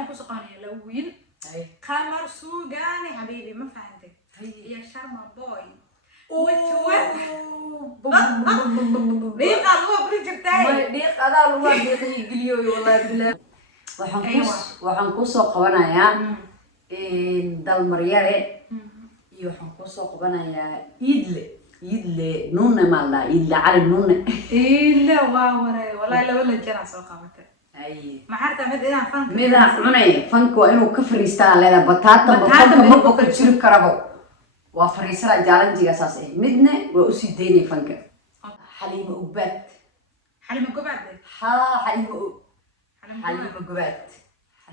أكو سقاني لوين قمر سوقاني حبيبي ما فهمتك يا شرما بوي دقيقة الله بريجر تاعي دقيقة هذا الله دقيقة يقليوي والله بالله waxaan ku soo qabanayaa dalmaryare iyo waxaan ku soo qabanayaa idle nune malla idle cali nune إلا واوري والله لا ولا جرى سوق قامته ما حتى مدينا فانك ميدا cunay fanku waa inuu ka fariistaa leeda bataata ma boqol jiri karabo waa fariisada jaalanjiga saas ah midna waa u sii deynay fanka xaliimo ubaad حليمة قبعد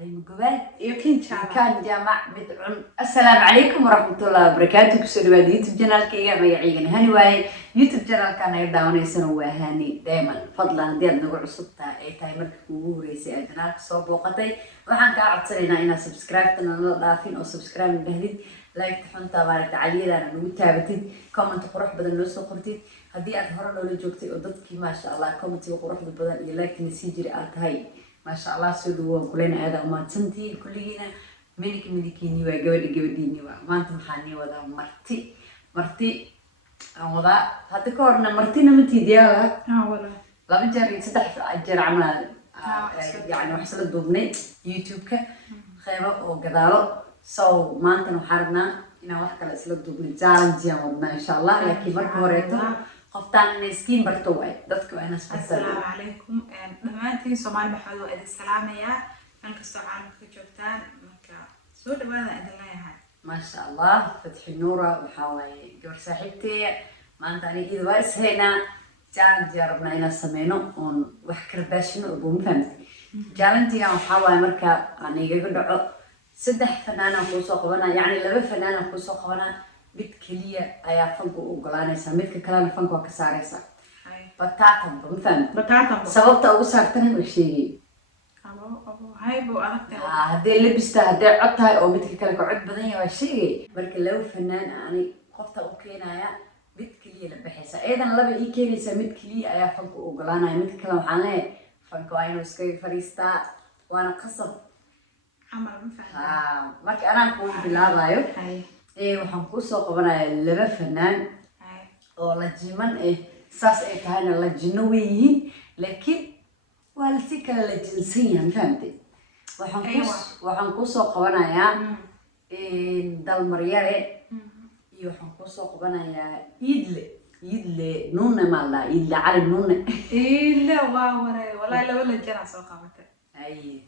حليمة قباد يمكن كان جامع مدعون. السلام عليكم ورحمة الله وبركاته. كسر بعد يوتيوب جنال كي ميعيقن هني واي يوتيوب جنال كان يداوني سنة هاني دائما فضلا ديال نقول صوتها أي تايمر كوريسي أجنال صوب وقتي وحن قاعد تصيرنا إنا سبسكرايب تنضافين أو سبسكرايب بهديد لايك تحون تبارك علي لأن متابعتين كومنت قروح بدل نص قرتين هدي أظهر لو لجوكتي وضدك ما شاء الله كومنتي وقروح بدل لايك نسيجري هاي ما شاء الله سودو كلنا هذا وما تنتي كلنا منك مديكيني وجوديني وما أنت محاني وذا مرتي وذا هذا كورنا مرتي نمتي ديالها ولا لا بجري صدق أجر عمل يعني وحصل الدوبني يوتيوب خيبة وقداره ما أنت نحاربنا إنه واحد كلا سلك دوبني زعلان جيامنا إن شاء الله لكن مرة وريته قفتان نسكين برتوعي دتك وأنا السلام عليكم دمانتي سومالي محمد وأدي السلام يا من كستوعان كجوتان مكا سود وأنا أدلنا ما شاء الله فتح النورة وحاوي جور صاحبتي ما أنت أنا إذا وارس هنا جربنا إلى السمينو وحكر باشنو أبو مفهمت جالنتي يا وحاوي مركا أنا يقول سدح فنانة خوصو قبنا يعني لبا فنانة خوصو قبنا mid kaliya ayaa fanku u ogolaanaysa midka kalena fanku waa ka saaraysa bataatan ma sababta ugu saartana ma sheegay haddii labista haddii cod tahay oo midka kale ka cod badan yahay waa sheegay marka laba fanaan ani qofta u keenaya mid kaliya la baxaysa eedan laba ii keenaysa mid kaliya ayaa fanku u ogolaanaya midka kale waxaan leeyahay fanku waa inuu iskaga fariistaa waana qasab marka anaan kugu bilaabayo waxaan ku soo qabanayaa laba fanaan oo la jiman saas ay tahayna la jinno weeyihiin laakiin waa si kala la jinsan yahay fahamtay waxaan ku soo qabanayaa dalmaryare iyo waxaan ku soo qabanayaa idle nune malla idle cali nune illa waa waray wallahi laba la jira soo qabatay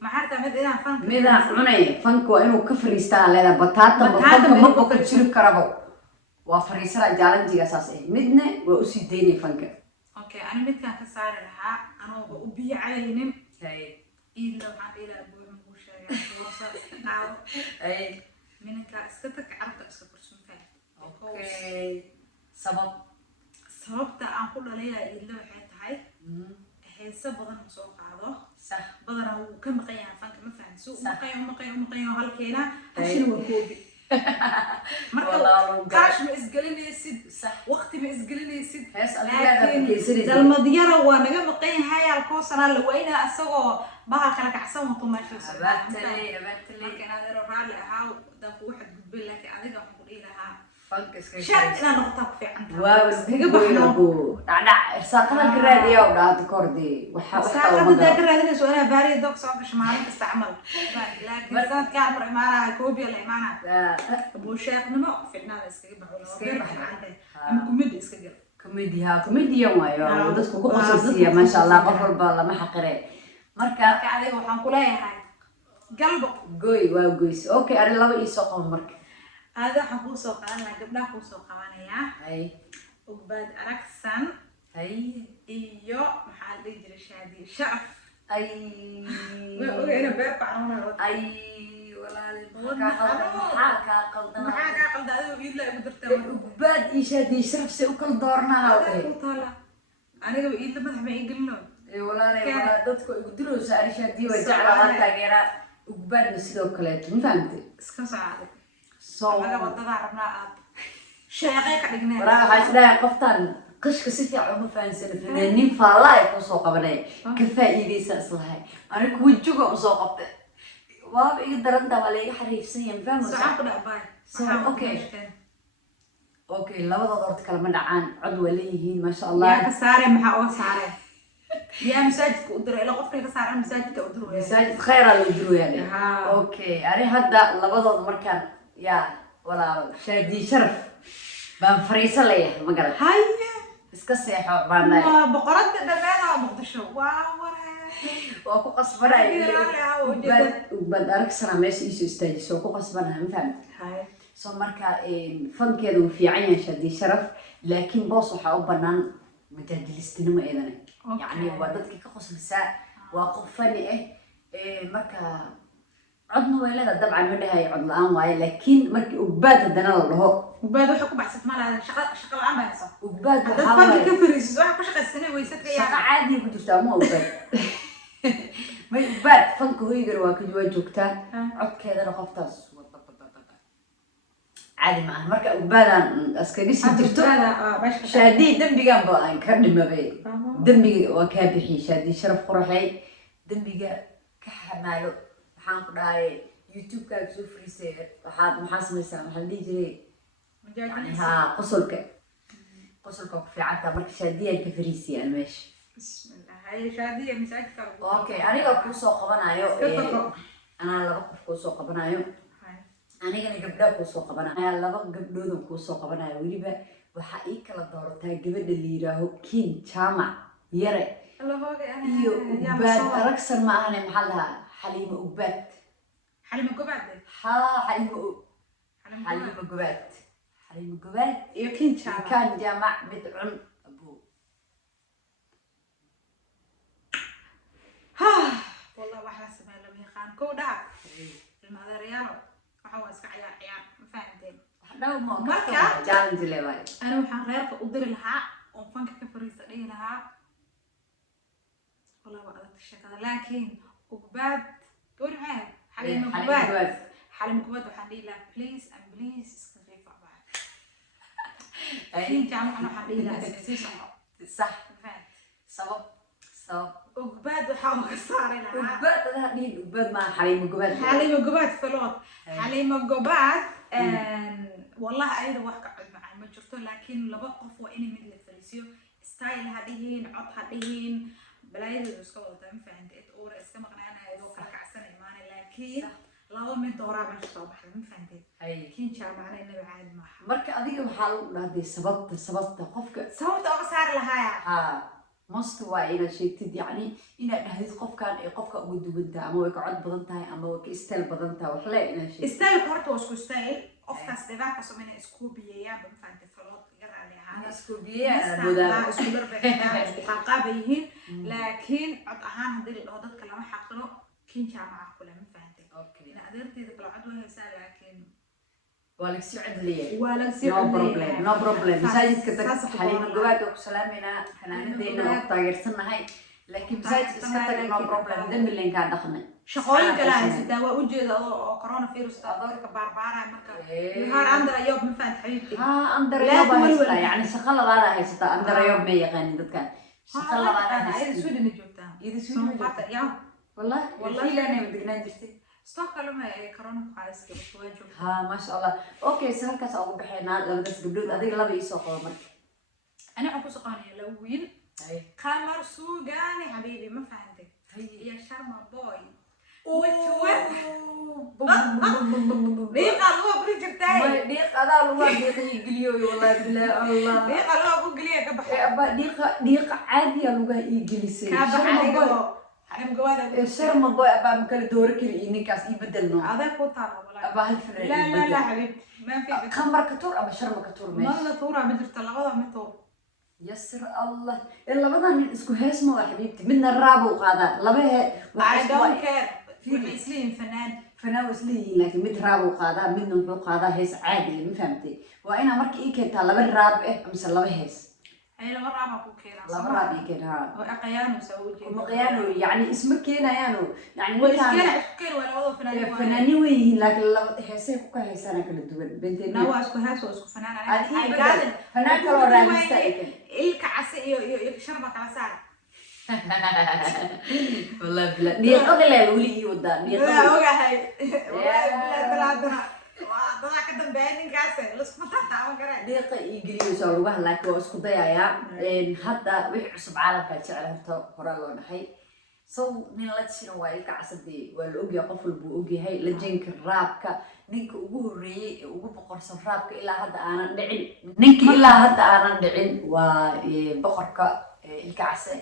ما حتى مدينا فانك ميدا عني فانك وإنه كفريستا على بطاطا ما بقول تشيل كرابو وفريسرا جالنجي أساسي مدنا وأسي ديني فانك أوكي أنا مدنا كسر لها أنا وأبي عليهم إلا وعند إلى أبوي مبوشة وصل ناو منك استتك عرفت أسكر سمتين أوكي سبب تأكل عليها إلا وحيت هاي سبضنا مسوق هذا صح بدنا وكم قيان فانك ما فهم سوق مقيم وهالكينا هالشيء هو كوبي مركب كاش مإسقلني يسد صح وقتي مإسقلني يسد لكن المديرة وانا قم قيم هاي الكوسنا اللي وين أسوق بها خلك عصام وطماشي أبتلي لكن هذا الرالي هاو ده واحد قبل لك أذيك أقول لها شات أنا نقطة في عندها واو هجبوا دع ساقنا الراديو ولا تكردي ساقنا الراديو سؤالها باري دوك صعب شمال تستعمل لكن ساق كامر إمارة كوبي ولا إمارة أبو شيخ نما في الناس كيبه ولا أما كوميدي إسكجر كوميديا وايو ودتك قصصية ما شاء الله قفل بالله ما حقره مركا كعليه وحنقولها هاي قلبه جويس أوكي أنا لا بيسوق مركا هذا حقوق قانا قبل حقوق قانا أي وبعد أركسن إيو محل يجري شادي شرف أنا برفع أنا ولا حاجة قلد هذا ويلا بدرته وبعد إيشادي شرف سوكل دورنا أنا ويلا ما تحمي يقولون ولا دتكو يقدروا سعر شادي وجعل على تاجرة وبعد نسيدو كلات فهمتي اسكت عادي أنا وضع عربنا شيء كدقنا وراها حاسدا قفتان قش كسيتي عمو فانسن فنانين فالله يكون سوق بناي كفائدي سأصلها أنا كوجوجا مسوق قبته waaba iga daranta waa layga xariifsan yahay fahmaysaa socon ku dhaabay So, okay labadooda horta kala ma dhacaan cod waa leeyihiin maasha allah yaa ka saare maxaa oo saare yaa masaajidka u diray ila qofka ka saare masaajidka u diray masaajid khayr aa loo diroyaa okay ani hadda labadooda markaan yaa walaalo shaadii sharaf baan fariisan leeyahay ma garan haya iska seexo baan leeyahay waa boqorada dhameena waa muqdisho waa ku qasbanay bad aragsanaa meesha iisoo istaajiso ku qasbanahay ma fahamtay so marka fankeeda uu fiican yahay shaadii sharaf laakiin boos waxaa u bannaan majaajilistinimo eedane yacni waa dadkii ka qoslaysaa waa qof fani marka codna way leedahay dabcan ma dhahay cod la-aan waaye laakiin markii ugbaad haddana la dhaho ugbaad waxay ku baxsad ma laha shaqa la-aan baa haysa ugbaad waxaa waaye ka fariisid waxa ku shaqaysanay waysadka yaa shaqa caadi ku jirtaa ma ugbaad may ugbaad fanka hoygana waa ka waa joogtaa codkeedana qoftaas عادي معها مركا وبالا اسكريسي جرتو شادي دمبي جنب ان كرني ما بي دمبي وكابحي شادي شرف قرحي دمبي كحمالو waxaan ku dhahay youtube ka soo friisay waxaad maxaa sameeysaa waxaan dhigi jiray ha qosolka ku fiicanta marka shaadiyan ka friisiyaan meesha bismillah hay shaadiya masaajidka okay aniga ku soo qabanayo ana laba qof ku soo qabanayo anigana gabdhaha ku soo qabanayo laba gabdhood ku soo qabanayo waliba waxa ay kala doorataa gabadha la yiraahdo Kin Chama yare iyo Ubad aragsan ma ahane maxaa lahaa Halima Ubad Halima Ubad ha Halima Ubad iyo Kin Chama kan jamac midcun abu والله واحد سمع لما يخان كودا المدريانو waxaa iska ciyaar ma fahanteen hadhow ma ka challenge leeyahay ana waxaan reerka u diri lahaa oo fanka ka fariista dhigi lahaa والله waa adag shaqada laakiin Ubad goor maxay Halima Ubad waxaan dhihi lahaa please and please iska riif baa Kin Chama ana waxaan dhihi lahaa si صح sabab Ubad waxaa ka saaray lahaa Ubad hada dhihi Ubad ma Halima Ubad فلوت Halima Ubad والله ayda wax ka cid macaan ma jirto laakiin laba qof waa inay mid la fariisiyo style hadihiin cod hadihiin balaayada iska wada ma fahanteed oo iska maqnaanayo kala kacsan imaan laakiin laba mid dooraa ma soo baxay ma fahanteed Kin Chama inay caad ma marka adiga waxa lagu dhahday sababta qofka uga saar lahaa most waa ina sheegtid yani ina dhahdid qofkan ee qofka ugu duwanta ama way ka cod badan tahay ama way ka style badan tahay wax la ina sheegtid style horta waa isku style qofkaas deegaanka Soomaaliya isku biyeeyaan ma fahanteed falood iga raali ahaan isku biyeeyaan mudaa isku darbeeyaan isku qaaqabayeen laakiin cod ahaan hadii la dhaho dadka lama xaqiro Kin Chama kula ma fahanteed ina adeerteeda kala cod way haysaa laakiin wala si cid wala si no problem masaajidka tag Halima Ubad oo salaamina xanaanadeena oo taageersanahay laakiin masaajidka iska tag no problem dambi leen ka dhaqnay shaqooyin kala haysta waa u jeeda oo corona virus dadka baarbaara marka yaar andar ayob ma fahanti xabiibti andar ayob haysta yani shaqo labaad haysta andar ayob ma yaqaan dadkan shaqo labaad haysta Sweden joogtaa Sweden joogtaa yaa wallahi ilaa degnaan jirtay Stockholm ay corona qaadaysa waajib ما شاء الله اوكي سهلكاس او بخينا لبس قبلود اديق لبا يسو قومر انا اكو سقاني لويل قمر سوغاني حبيبي ما فهمتك يا شرما بوي دقيقة لو بريجرتاي دقيقة هذا لو يقليو والله بالله الله دقيقة لو ابو قليه كبح دقيقة عادية لو يقليسي كبح Halima Ubad شرم بوي أبا مكان دورك اللي كاس يبدلنا هذا كوتار والله أبا هالفرق لا حبيبي ما في خمر كتور أبا شرم كتور ماشي ما تورا بدرت لبدا متو يسر الله إلا بدنا من إسكو هاسمو يا حبيبتي من الرابع وقادا لبه I don't care في مسلم فنان وسلي لكن من رابع وقادا من نوع قادا هاس عادي ما فهمتي وأنا مرك إيه كنت لبه الرابع أمس لبه هاس أي لبه الرابع كوكيلا لبه الرابع كده وأقيانو سووجي وقيانو يعني اسمك كينا يانو يعني وإسكينا إسكير ولا وضو فناني وين لكن لبه هاسي كوكا هاسانا كل الدول بنتين نوا إسكو هاس وإسكو فنان فنان كلو رامستا إيه إلك عسى شربك على سعر والله بلا ديق أغلى ولي ودا ديق لا وجهي والله بلا بلا وضع كده بيني كاسة لسه ما تعرف كره ديق يجري يسولوها لكن واسكو ضيايا حتى وحي عصب عالم كاتشعر هرتا هرا لو نحي سو nin la jiro waa ilka casadii waa la ogyahay qof walba uu ogyahay la jinka raabka ninka ugu horeeyay ee ugu boqorsan raabka ilaa hadda aanan dhicin ninka ilaa hadda aanan dhicin waa boqorka ilka case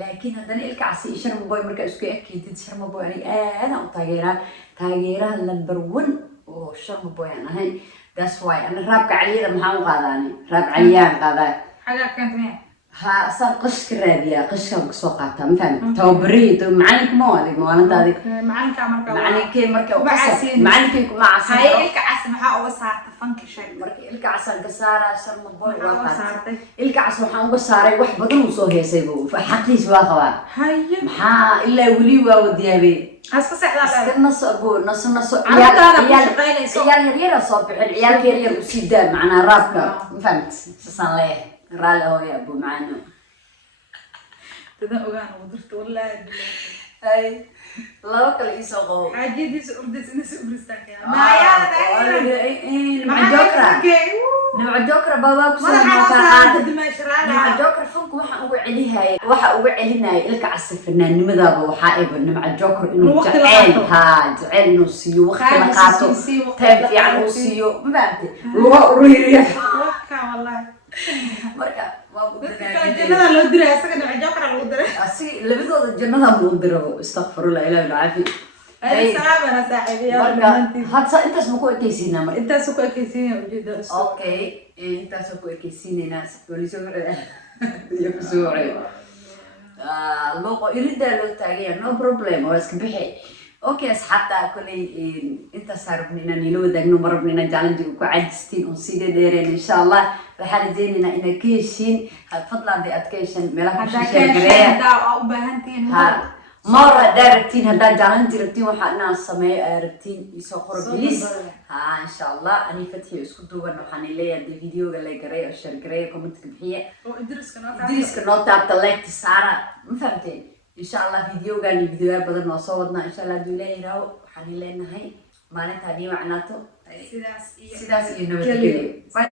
laakiin haddana ilka case iyo sharma boy marka isku ekeetid sharma boy aniga aad aan u taageeraha number 1 oo sharma boy aan ahay that's why ana raabka caliyada maxaan u qaadaani raab caliyaan qaadaa حاجة كانت مين ها صار قش كرابيا قش كم سوقاتها مثلا توبريد معلك موالك موالد هذيك معلك عمرك معلك مركب معلك مع عسل هاي إلك عسل محا وصار تفنك شيء مركب إلك عسل قصارة شرم بوي وقت إلك عسل حام قصارة واحد بدل وصوه يسيبه فحقيس واقوا هاي محا إلا ولي ووديابي أسكت سحلا نص أبو نص عيال يرير صوب العيال يرير وسيدا معنا رابكا فهمت سان ليه رالي هو يا أبو معنا تدا أوغان ودرت والله هاي لا وكل يسوقوا عادي دي سؤردس ناس أورستاك يا ما يا مع جوكرا نوع جوكرا بابا كسر نوع جوكرا فوق waxa ugu celihay waxa ugu celinay ilka casif fanaanimadaba waxa ay nima jokr inuu jacayl inuu siiyo waqti la qaato taab fiican uu siiyo mabaante luga ururiya waka wallahi marka jannada loo diray asaga nima jokr loo diray asii labadooda jannada loo diray astaghfirullah ilaahi alaafi السلام انا صاحبي هات انت اسمك كيسينا مر انت سوق كيسينا وجد اوكي انت سوق كيسينا ناس بوليس يفسوعي لو يريد لو تاغي نو بروبليم واسك بخي اوكي حتى كلي انت صاربنينا نيلو دغنو مربنينا جالنجي ku caajistiin oo sidee dheereen insha Allah waxaan jeedinaa in keeshin had fadlan di adkaysan meelaha shaqeeya u baahantiin مرة دارتين هدا جالن ديرتين وحنا سماي رتين يسوقر بليز ها ان شاء الله اني فتحي اسكو دوبن وحنا ليا دي فيديو قال لي قري او شير قري كومنت كبخيه ادريس كنوت تاع لايك ساره ما فهمتين ان شاء الله فيديو قال فيديو بدل ما صورنا ان شاء الله دولاي راو وحنا لينا هي مالتها دي معناته سيداس